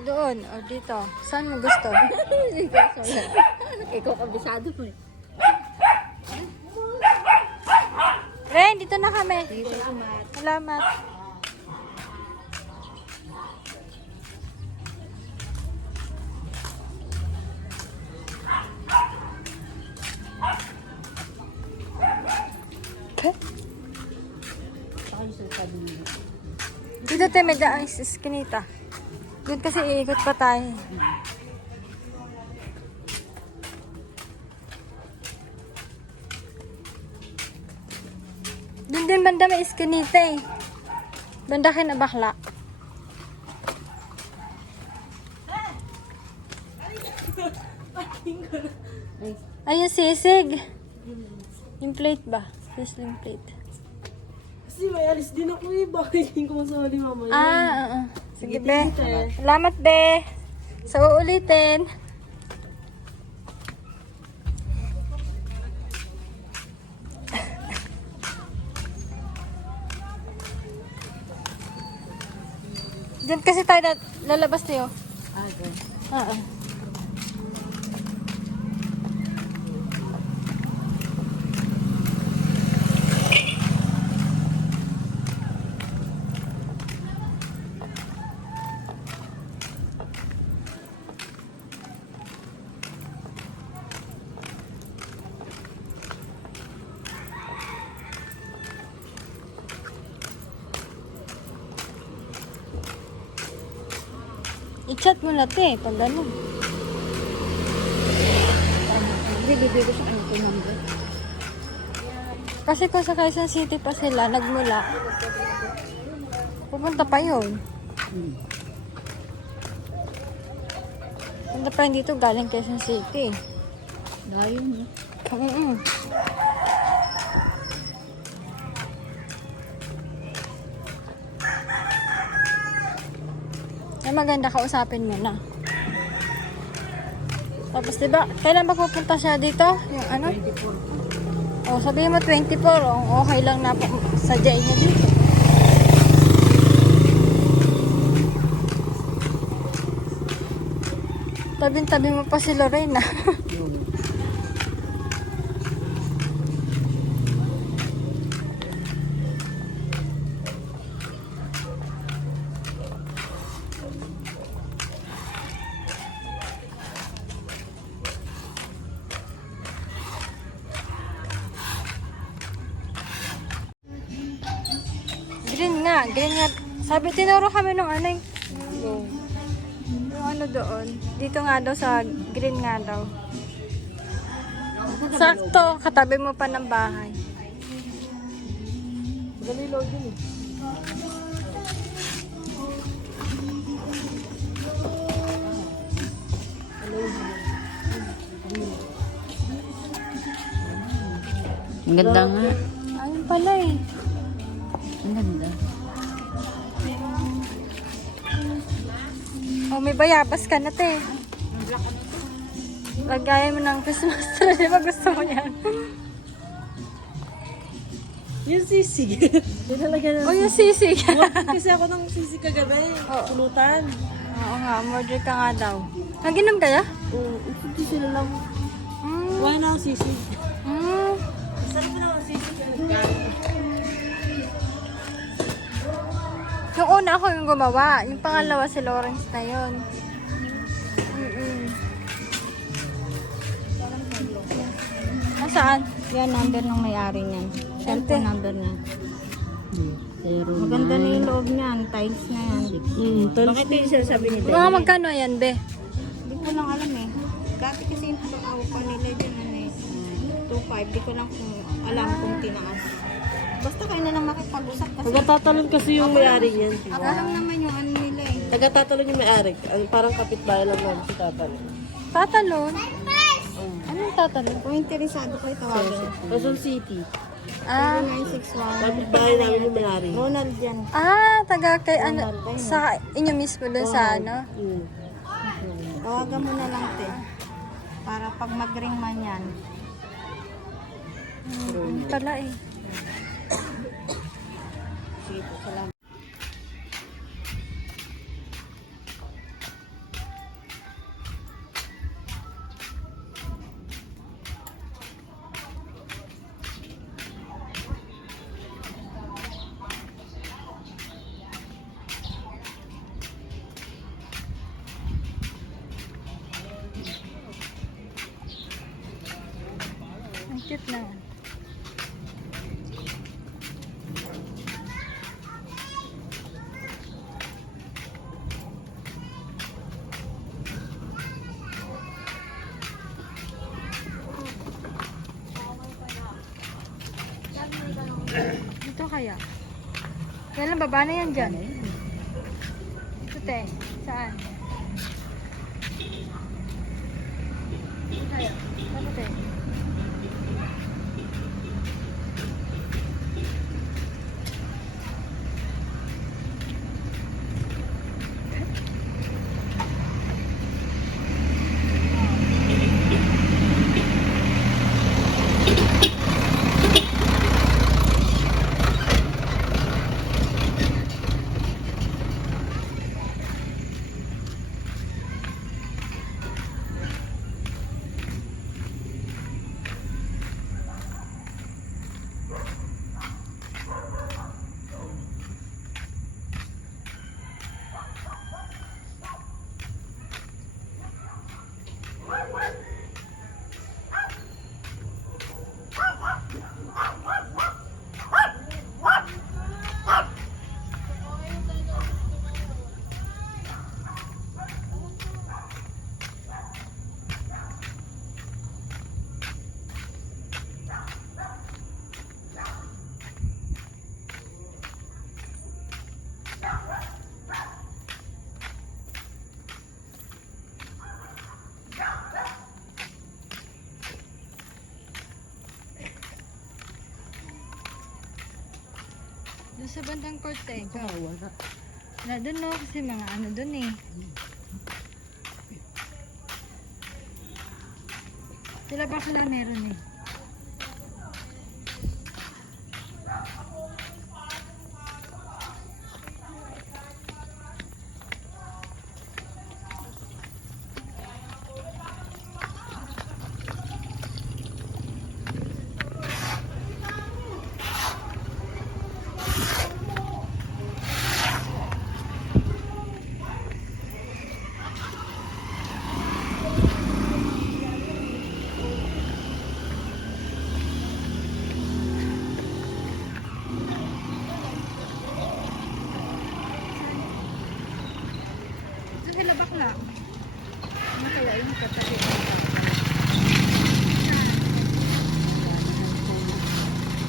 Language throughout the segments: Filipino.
doon. O dito. Saan mo gusto? Ikaw kabisado mo eh. Ren, dito na kami. Salamat. Salamat. Dito tayo may daang iskinita. Doon kasi iikot pa tayo. Doon din banda may iskinita eh. Banda Kinabakla. Ayun sisig. Yung plate ba? Sizzling plate. Kasi may alis din ako eh. Bakit hindi ko masali mamaya? Oo. Sige, be. Salamat, be. Sa uulitin. Diyan kasi tayo lalabas tayo. Okay. Oo. I-chat mo na te, pag gano'n. Bibigay ko sa kanya ko number. Kasi kung sa Quezon City pa sila, nagmula, pupunta pa yun. Punta pa yun dito, galing Quezon City. Layo mo. Ay, maganda kausapin mo na. Tapos diba, kailan ba pupunta siya dito? Yung ano? 24. O, sabihin mo 24, o, okay lang na sadyain niya dito. Tabing-tabi mo pa si Lorena. Green nga. Sabi, tinuro kami nung ano yung ano doon. Dito nga daw sa green nga daw. Sakto, katabi mo pa ng bahay. Dali load yun eh. Ang ganda nga. Ayun pala eh. Ang ganda. Oh, may bayabas ka na te. Lagayan mo ng Christmas tree. Di ba gusto mo yan? Yung sisig. Dinalagyan Oh, na. yung sisig. Kasi ako ng sisig kagabi. Oo. Pulutan. Oo nga, murder ka nga daw. Naginom kaya? Hindi sila lang. Mm. Wala na ang sisig. Mm. Saan mo na ang sisig ka nagkain? Yung una ako yung gumawa. Yung pangalawa si Lawrence na yun. Nasaan? Yan, number ng may-ari niyan. Cellphone number niya. Maganda na yung loob niyan. Tiles na yan. Bakit yung sinasabi ni Mga magkano yan, be? Hindi ko lang alam eh. Dati kasi yung pagkakawa nila dyan ano eh. 2.5. Di ko lang alam kung tinaas. Basta kayo na lang makipag-usap kasi. Taga-tatalon kasi yung may-ari niyan. Ako lang naman yung ano nila eh. Taga-tatalon yung may-ari. Parang kapitbahay lang namin si tatalon. Tatalon? Anong tatalon? Kung interesado kayo, tawagan. Quezon City. Ah, 961. Kapitbahay namin yung may-ari. Ronald yan. taga kay ano, sa inyo mismo dun sa ano. Tawagan mo na lang te. Para pag mag-ring man yan. Ano pala eh. Sige, salamat. Cute na. Dito kaya? Kailan baba na yan dyan? Ito te. Saan? Ito kaya? Ano te? Doon sa bandang Corteca. Wala. Na doon no, kasi mga ano doon eh. Sila ba kala meron eh. Ito sila bakla. Ano kaya yung katabi?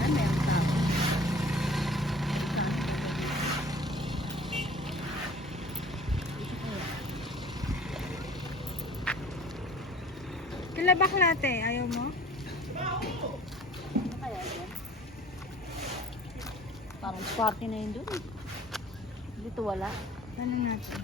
Ay, meron tao. Sila bakla te, ayaw mo? Ano kaya yan? Parang party na yun dun. Dito wala. Ano natin?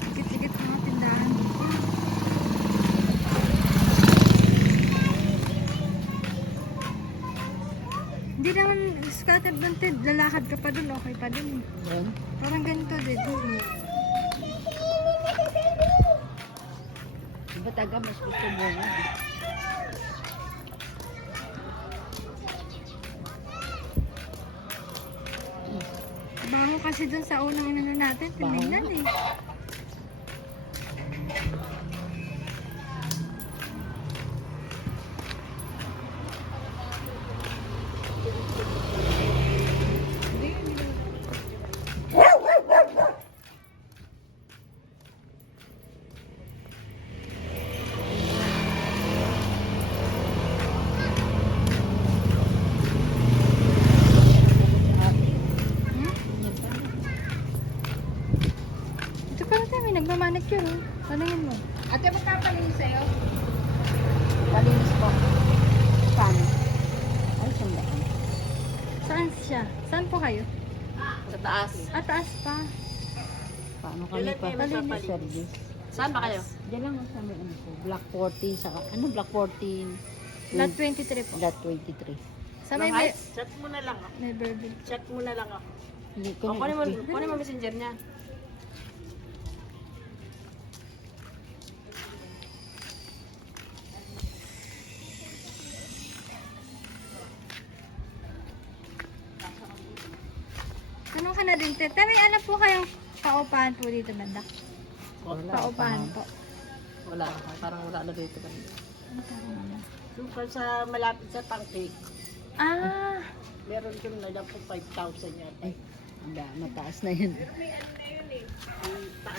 Sigit-sigit mga tindahan. Hindi naman scattered doon, Ted. Lalakad ka pa doon, okay pa doon. Doon? Parang ganito dito. Diba taga mas gusto mo nga? Baho kasi doon sa unang ano natin, Baho tinignan nga. eh. Hmm? Ito pala tayo, may nagmamanicure oh. Tanungin mo. Ate, magkapalinis sa'yo? Palinis po. Paano? Ay, sandaan. Saan siya? Saan po kayo? Sa taas. Ah, taas pa. Paano kami pa? Palinis. Service. Saan ba kayo? Diyan lang sa may ano po. Block 14. Saka, ano block 14? Lot 23 po. Lot 23. Sa may, Mahal, chat mo na lang ako. may Burberry. Chat mo na lang ako. Hindi ko O, na kunin mo messenger niya. Tanong ka na din, te. Pero may alam po kayong paupahan po dito, banda? Wala. Paupahan po. Wala. Parang wala na dito. Super sa malapit sa Tangkik. Ah, Meron doon na lang po 5,000 yan. Ay, mataas na yun.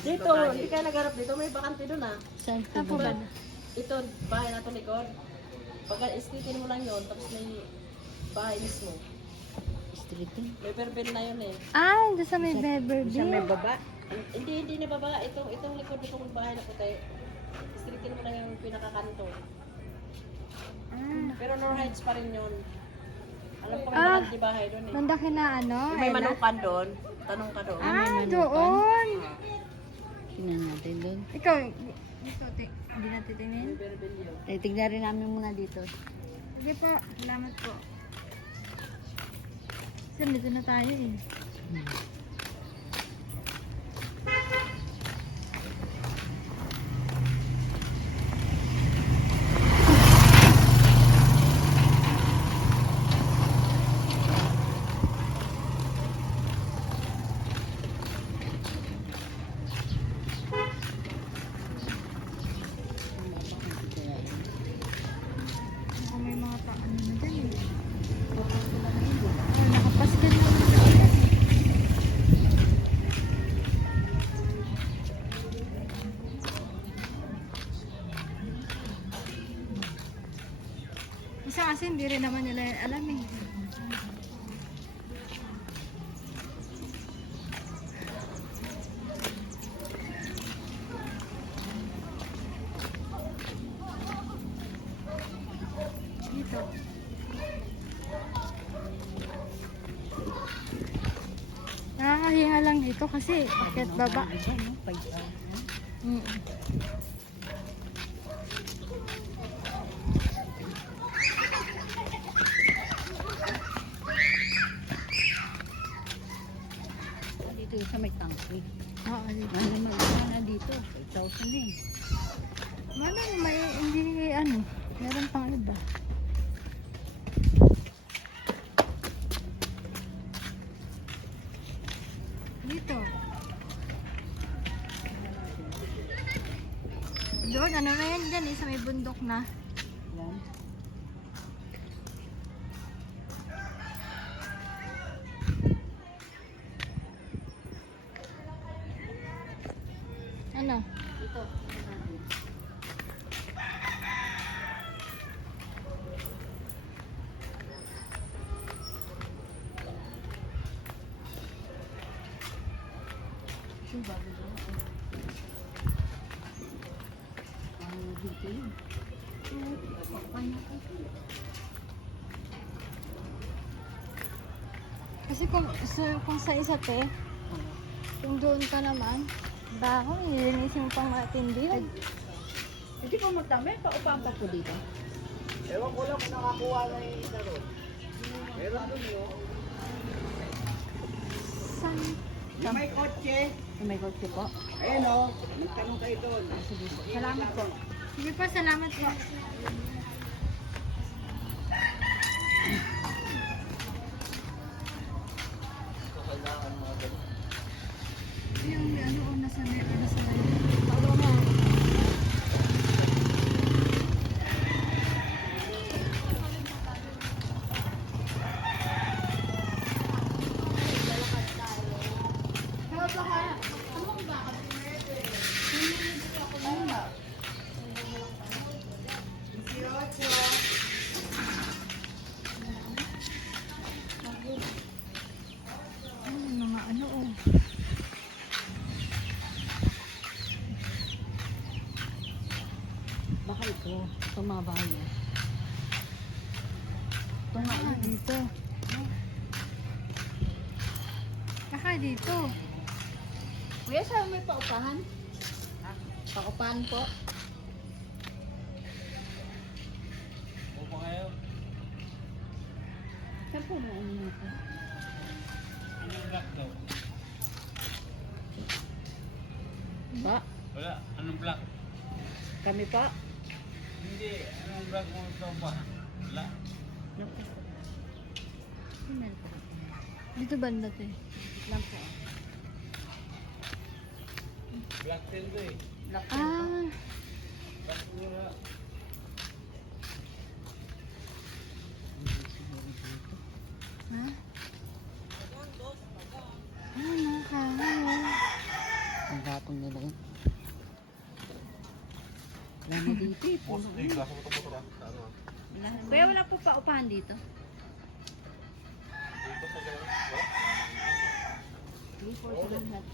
Dito, hindi ka nagharap dito. May bakante doon ah. Saan saan po ba? Ito, bahay na ito likod. Pag istitin mo lang yun, tapos may bahay mismo. Street yun. May verbal na yun eh. Ah, doon sa may Burberry. Sa may baba. Hindi na baba. Itong likod itong bahay na puti. Istritin mo lang yung pinakakanto. Ah, Pero Nor Heights pa rin yun. Alam ko may Ah. bakante bahay doon eh. banda kina ano, Kung may Ella? manukan doon, tanong ka doon. Ah, doon. Tingnan natin doon. Ikaw, gusto, hindi natin tingnan. Verbal yun. Eh, tignan rin namin muna dito. Sige po, salamat po. Kasi dito na tayo eh. Baka may mga ano na dyan eh. Oh, nakapaskin na naman dyan. Isa kasi hindi rin naman nila alam eh. Dito. Nakakahiya lang dito kasi akit baba. Iba, no? 5,000. Mm. Dito sa may tangki. Oo, dito. Ano naman na dito? 5,000 eh. Ano, may hindi ano, meron pang iba. Dito. Doon, ano na yan dyan eh, sa may bundok na. Yan. Ano? Dito. Yung bago doon. Dito yun. Kasi kung sa isa te, kung doon ka naman, bako, nilinisin mo pang matindi yun. Hindi pa magdami, paupang pa po dito. Ewan ko lang kung nakakuha na yung isa doon. Meron doon yun. San? May kotse. May kotse po. Ayun o. Magtanong kayo doon. Salamat po. Sige po, salamat po. Yung ano, nasa meron na sa mga ano oh. Baka ito. Ito mga bahay. Ito nga Ah, yun. dito. Baka dito. Kuya, saan may paupahan? Paupahan po. po na ano nito. Ba? Wala, anong black? Kami pa? Hindi, anong black mo ito ba? Wala. Dito banda to eh. Lang po. Black tail to eh. Ah, Black wala. ha? Ay, nakakawa. Ang gatong nila yun. Wala na dito eh. Puno. Kuya, wala po pa upahan dito? Before sa lahat.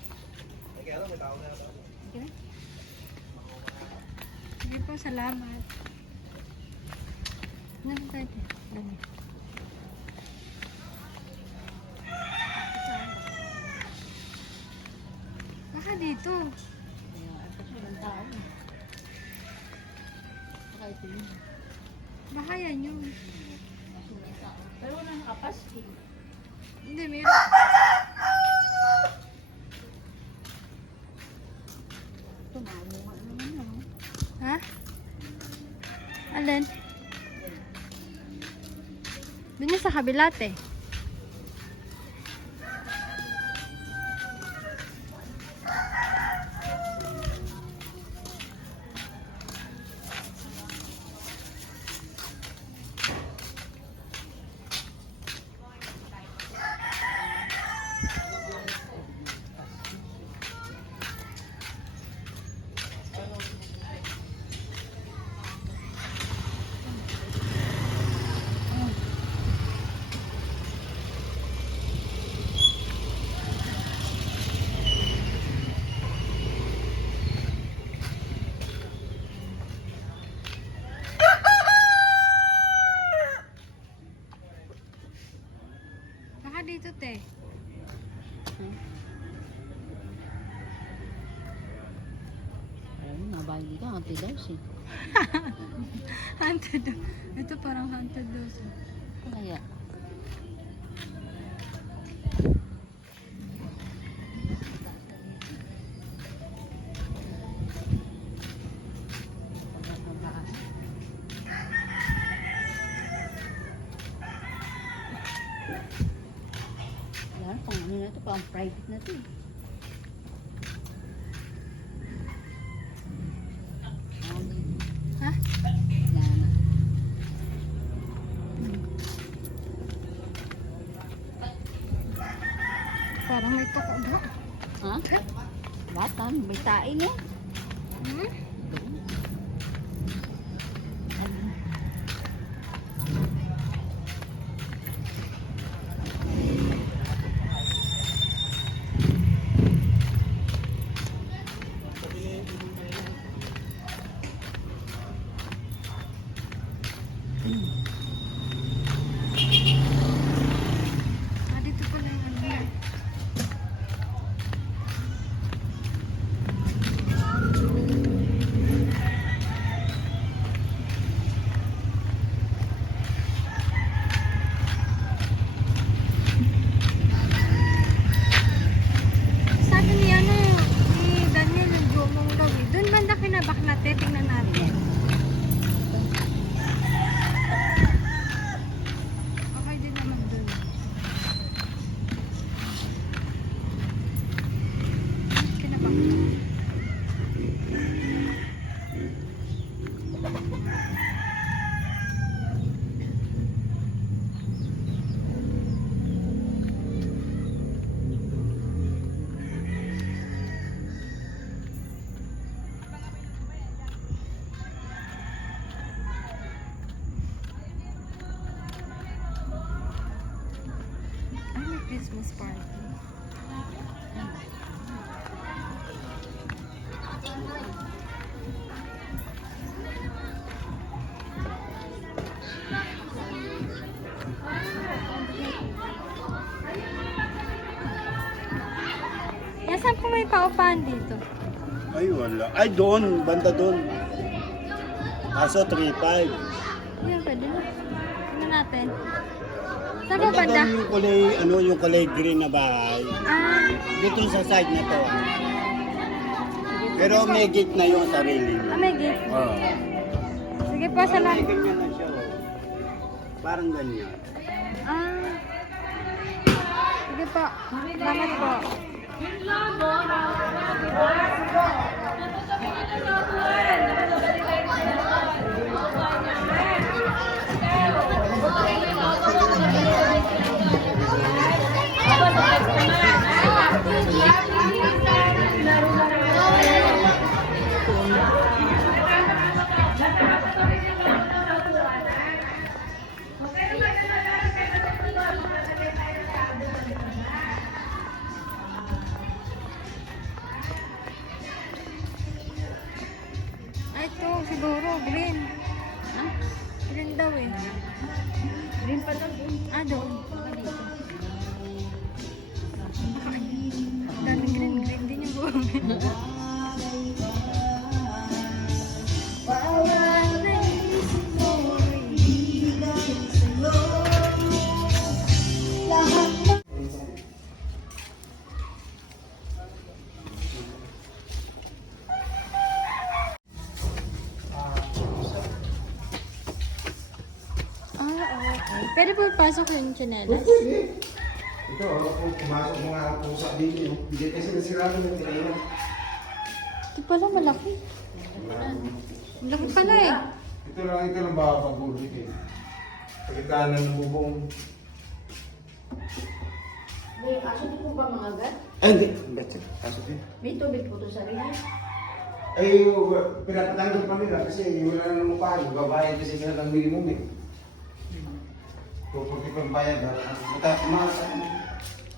Okay. Sige po, salamat. Ano tayo? Dami. Baka dito. Kaya ito siya ng tao. Saka ito yun. Baka yan yun. Pero wala nakapaski. Hindi, meron. Tumamunga naman na. Ha? Alin? Doon yung sa kabilat eh. Baka dito te. Ayun, nabali ka. Anti-daws eh. Haunted. Ito parang haunted daw. Kaya. Yan, pang ano na ito, pang private na ito eh. Ha? Yan. Parang may toko ba? Ha? Batan, may tain eh. Hmm? Ah, dito pala yung ano eh. Sabi ni ano, ni Daniel yung Jomong daw eh. Doon banda kinabaklate, tingnan natin. Okay din naman doon. Kinabaklate. Ay, may Christmas party. Nasaan po may paupahan dito? Ay, wala. Ay, doon. Banda doon. Kaso 3-5. Yan, pwede na. pasok natin. Saan ba Ito banda? doon yung kulay, ano, yung kulay green na bahay. Ah, Dito sa side na to. Pero may gate na yung sarili niya. may gate. Oo. Sige po, Parang salamat. ganyan na siya. Oh. Parang ganyan. Ah. Sige po. Salamat po. Ay, ito siguro. Green. Green daw eh. Green pa daw. Ah, doon. Daming green. Green din yung buong. Okay. Pwede po pasok yung tsinelas? Ito, kung pumasok mga pusa dito, hindi kasi nasirado ng tinayin. Ito pala malaki. Malaki pala eh. Ito lang makapag-ulit eh. Pagkakanan ng bubong. May aso din po ba mga gat? Ay, hindi. That's it. Pasok din. May tubig po to sa rin. Ay, pinapatanggal pa nila kasi wala na ng mukha. Babayad kasi sila ng minimum eh. Kung pagkipagbayad, mataas.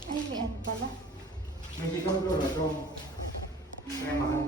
Ay, may ano pala. Hindi ka mo doon. Ito. Kaya mahal.